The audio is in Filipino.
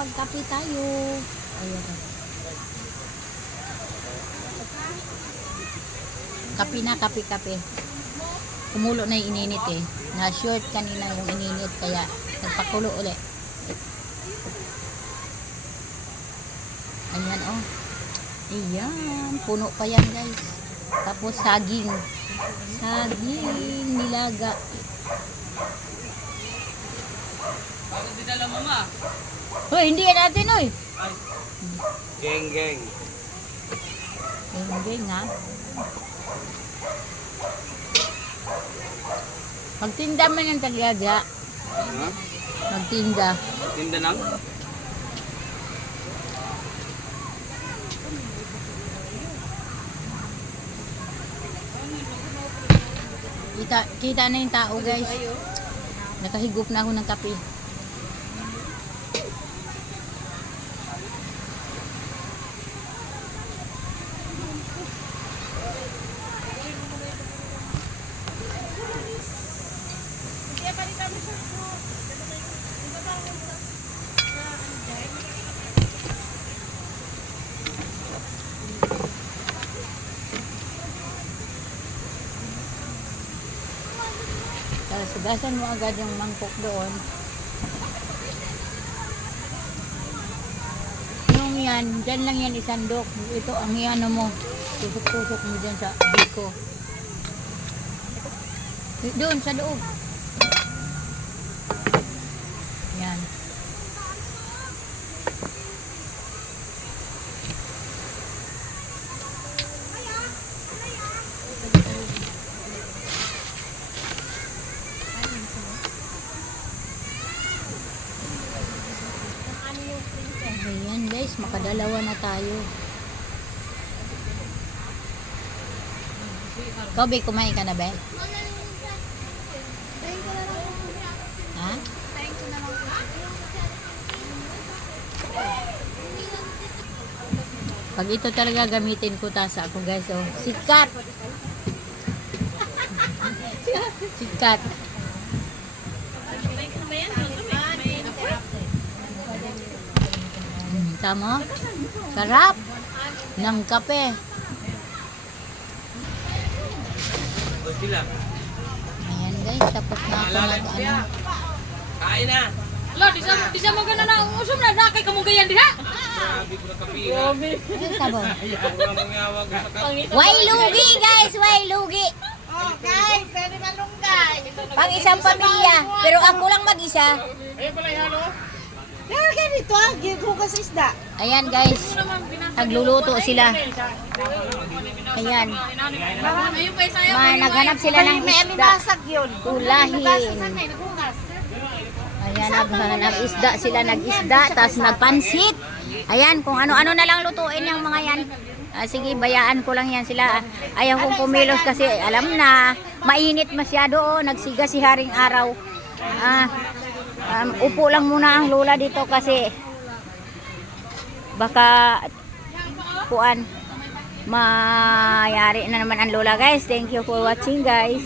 magkape tayo. Ayan. Kape na, kape. Kumulo na yung ininit eh. Na-short kanina yung ininit kaya nagpakulo ulit. Ayan oh. Ayan. Puno pa yan guys. Tapos saging. Saging nilaga. Bakit di dala mama? Hoy, hindi yan natin oy. Geng. Geng ha. Magtinda man yung Tagliaga. Ha? Magtinda. Tinda nang? Kita na yung tao guys. Nakahigop na ako ng kape. Sugasan mo agad yung mangkok doon. Yung yan, dyan lang yan isandok. Ito ang yan mo. Tusok-tusok mo dyan sa biko. Doon sa loob. Yan. Ayan guys, makadalawa na tayo. Ikaw, Be, kumain ka na, Be? Ha? Pag ito talaga gamitin ko tasa ako guys, oh. Sikat! Sikat! Tama? Sarap ng kape. Sila. Ayan guys, tapos na ako mag-ano. Kain na. Lo, di sa mo gana na usom na nakay kamo gayan diha. Grabe ko na kapi. Ano sabaw? Wala mangyawag sa kapi. Way lugi guys, way lugi. Oh, guys, pwede malunggay. Pang isang pamilya, pero ako lang mag-isa. Ayun pala ihalo. Pero ganito, gihugas isda. Ayan guys, nagluluto sila. Ayan, Ayun pa isa naghanap sila ng May isda. basag yun. Ulahin. Naghugas. Ayan, nag-isda sila, nag-isda, tapos nagpansit. Ayan, kung ano-ano na lang lutuin yung mga yan. Sige, bayaan ko lang yan sila. Ayaw kong kumilos kasi alam na, mainit masyado. Oh, nagsiga si Haring Araw. Upo lang muna ang lola dito kasi baka mayari na naman ang lola guys. Thank you for watching guys.